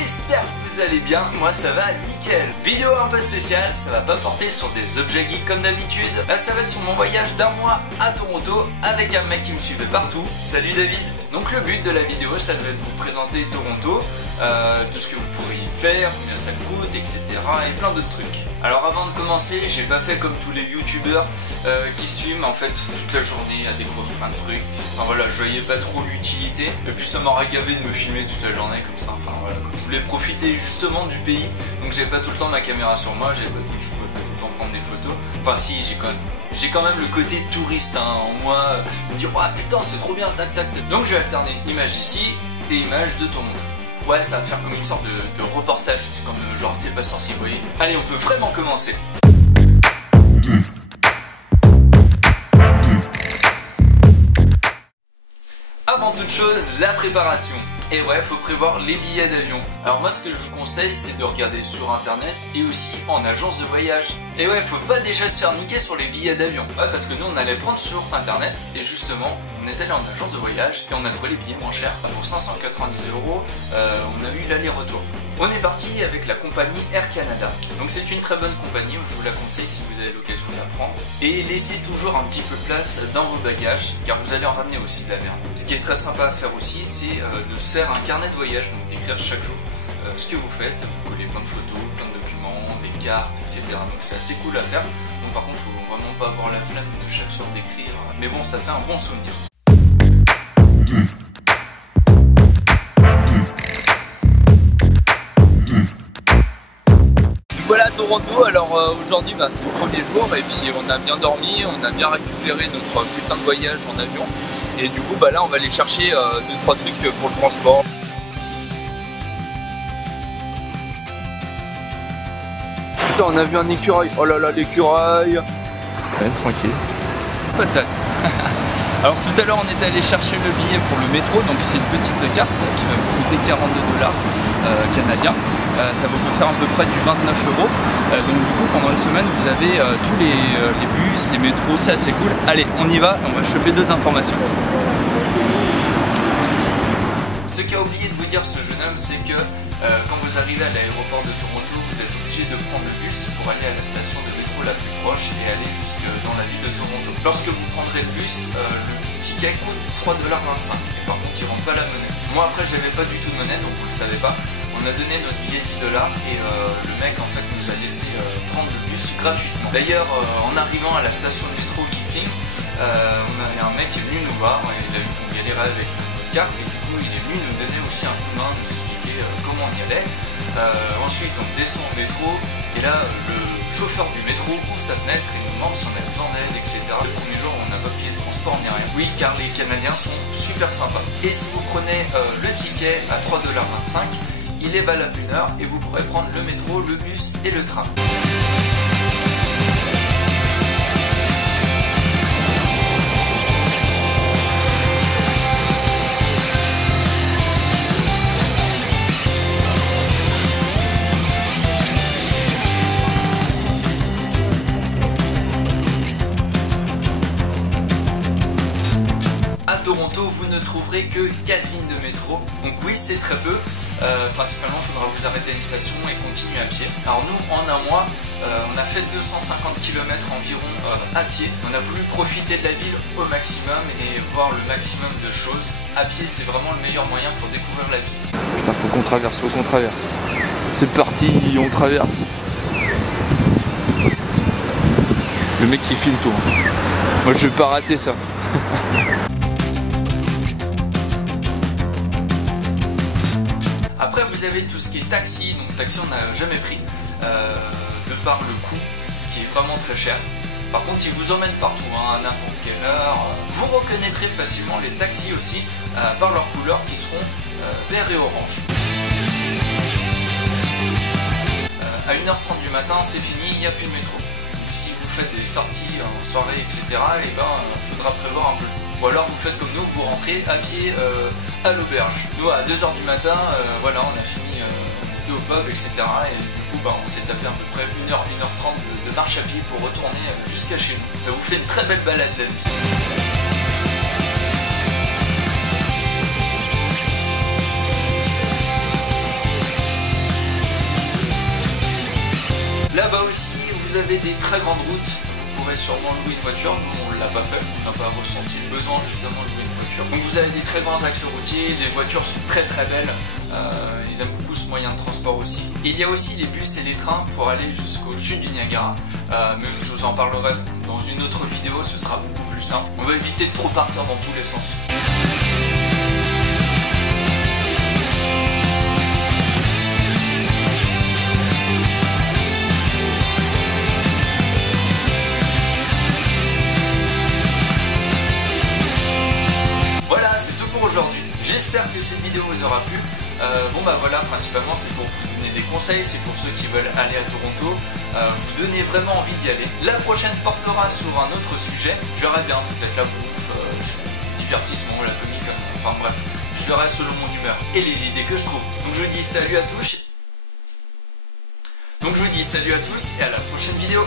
j'espère que vous allez bien, moi ça va nickel. Vidéo un peu spéciale, ça va pas porter sur des objets geeks comme d'habitude. Là ça va être sur mon voyage d'un mois à Toronto avec un mec qui me suivait partout. Salut David. Donc le but de la vidéo ça va être de vous présenter Toronto, tout ce que vous pourrez y faire, combien ça coûte, etc. et plein d'autres trucs. Alors avant de commencer, j'ai pas fait comme tous les youtubeurs qui se filment en fait toute la journée à découvrir plein de trucs. Enfin voilà, je voyais pas trop l'utilité. Et puis ça m'aurait gavé de me filmer toute la journée comme ça. Enfin voilà, je voulais profiter justement du pays. Donc j'avais pas tout le temps ma caméra sur moi, je pouvais pas tout le temps prendre des photos. Enfin si, j'ai quand même le côté touriste en moi, me dire oh putain c'est trop bien, tac tac tac. Donc je vais alterner images d'ici et images de Toronto. Ouais, ça va faire comme une sorte de reportage, comme genre C'est pas sorcier, vous voyez. Allez, on peut vraiment commencer. Avant toute chose, la préparation. Et ouais, faut prévoir les billets d'avion. Alors moi ce que je vous conseille c'est de regarder sur internet et aussi en agence de voyage. Et ouais, faut pas déjà se faire niquer sur les billets d'avion. Ouais, parce que nous on allait prendre sur internet et justement on est allé en agence de voyage et on a trouvé les billets moins chers. Pour 590 €, on a eu l'aller-retour. On est parti avec la compagnie Air Canada. Donc c'est une très bonne compagnie, je vous la conseille si vous avez l'occasion de la prendre. Et laissez toujours un petit peu de place dans vos bagages, car vous allez en ramener aussi de la merde. Ce qui est très sympa à faire aussi, c'est de se faire un carnet de voyage, donc d'écrire chaque jour ce que vous faites. Vous collez plein de photos, plein de documents, des cartes, etc. Donc c'est assez cool à faire. Donc par contre, il faut vraiment pas avoir la flemme de chaque soir d'écrire. Mais bon, ça fait un bon souvenir. Voilà Toronto, alors aujourd'hui c'est le premier jour et puis on a bien dormi, on a bien récupéré notre putain de voyage en avion et du coup là on va aller chercher 2-3 trucs pour le transport. Putain on a vu un écureuil, oh là là l'écureuil. Ouais, tranquille. Patate. Alors tout à l'heure on est allé chercher le billet pour le métro, donc c'est une petite carte qui va vous coûter 42 $ canadiens. Ça va vous faire à peu près du 29 €. Donc du coup pendant une semaine vous avez tous les bus, les métros, c'est assez cool. Allez on y va, on va choper d'autres informations. Ce qu'a oublié de vous dire ce jeune homme, c'est que quand vous arrivez à l'aéroport de Toronto, vous êtes obligé de prendre le bus pour aller à la station de métro la plus proche et aller jusque dans la ville de Toronto. Lorsque vous prendrez le bus, le ticket coûte 3,25 $. Et par contre, il ne rentre pas la monnaie. Moi après, j'avais pas du tout de monnaie, donc vous ne le savez pas. On a donné notre billet 10 $ et le mec en fait nous a laissé prendre le bus gratuitement. D'ailleurs, en arrivant à la station de métro Kipling, on avait un mec qui est venu nous voir et il a vu qu'on galérait avec notre carte et du coup il est venu nous donner aussi un coup de main, nous expliquer comment on y allait. Ensuite on descend au métro et là le chauffeur du métro ouvre sa fenêtre et nous demande si on a besoin d'aide, etc. Le premier jour on n'a pas payé de transport ni rien. Oui, car les Canadiens sont super sympas. Et si vous prenez le ticket à 3,25 $, il est valable 1 heure et vous pourrez prendre le métro, le bus et le train. Toronto, vous ne trouverez que 4 lignes de métro, donc oui c'est très peu, principalement il faudra vous arrêter à une station et continuer à pied. Alors nous en un mois on a fait 250 km environ à pied, on a voulu profiter de la ville au maximum et voir le maximum de choses. À pied c'est vraiment le meilleur moyen pour découvrir la ville. Putain faut qu'on traverse, faut qu'on traverse. C'est parti, on traverse. Le mec qui filme tout. Moi je vais pas rater ça. Après vous avez tout ce qui est taxi, donc taxi on n'a jamais pris de par le coût qui est vraiment très cher. Par contre ils vous emmènent partout à n'importe quelle heure. Vous reconnaîtrez facilement les taxis aussi par leurs couleurs qui seront vert et orange. À 1h30 du matin c'est fini, il n'y a plus de métro. Donc si vous faites des sorties en soirée etc, et faudra prévoir un peu. Ou alors vous faites comme nous, vous rentrez à pied à l'auberge. Nous à 2h du matin, voilà, on a fini, on était au pub, etc. Et du coup on s'est tapé à peu près 1h, 1h30 de marche à pied pour retourner jusqu'à chez nous. Ça vous fait une très belle balade la nuit. avez des très grandes routes, vous pourrez sûrement louer une voiture. Nous, on ne l'a pas fait, on n'a pas ressenti le besoin justement de louer une voiture. Donc vous avez des très grands axes routiers, les voitures sont très belles, ils aiment beaucoup ce moyen de transport aussi. Et il y a aussi les bus et les trains pour aller jusqu'au chute du Niagara, mais je vous en parlerai dans une autre vidéo, ce sera beaucoup plus simple. On va éviter de trop partir dans tous les sens. Aujourd'hui. J'espère que cette vidéo vous aura plu. Bon bah voilà, principalement c'est pour vous donner des conseils, c'est pour ceux qui veulent aller à Toronto, vous donner vraiment envie d'y aller. La prochaine portera sur un autre sujet, je verrai bien, peut-être la bouffe, le divertissement, la comique, enfin bref, je verrai selon mon humeur et les idées que je trouve. Donc je vous dis salut à tous. Et à la prochaine vidéo.